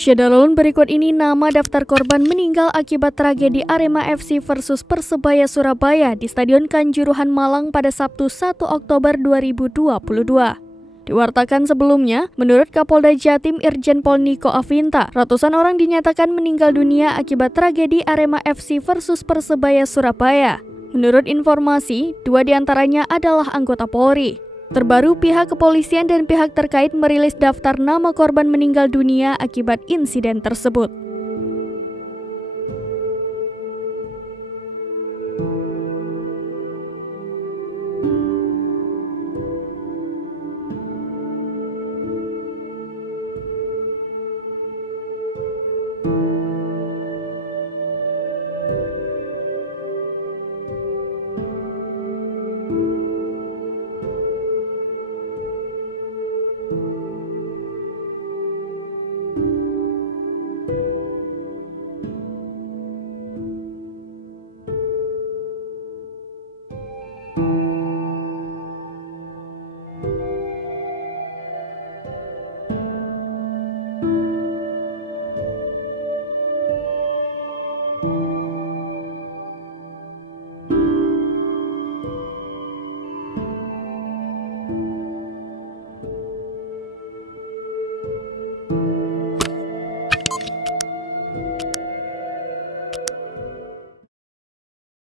Syederulun berikut ini nama daftar korban meninggal akibat tragedi Arema FC versus Persebaya Surabaya di Stadion Kanjuruhan Malang pada Sabtu 1 Oktober 2022. Diwartakan sebelumnya, menurut Kapolda Jatim Irjen Pol Niko Afinta, ratusan orang dinyatakan meninggal dunia akibat tragedi Arema FC versus Persebaya Surabaya. Menurut informasi, 2 diantaranya adalah anggota Polri. Terbaru, pihak kepolisian dan pihak terkait merilis daftar nama korban meninggal dunia akibat insiden tersebut.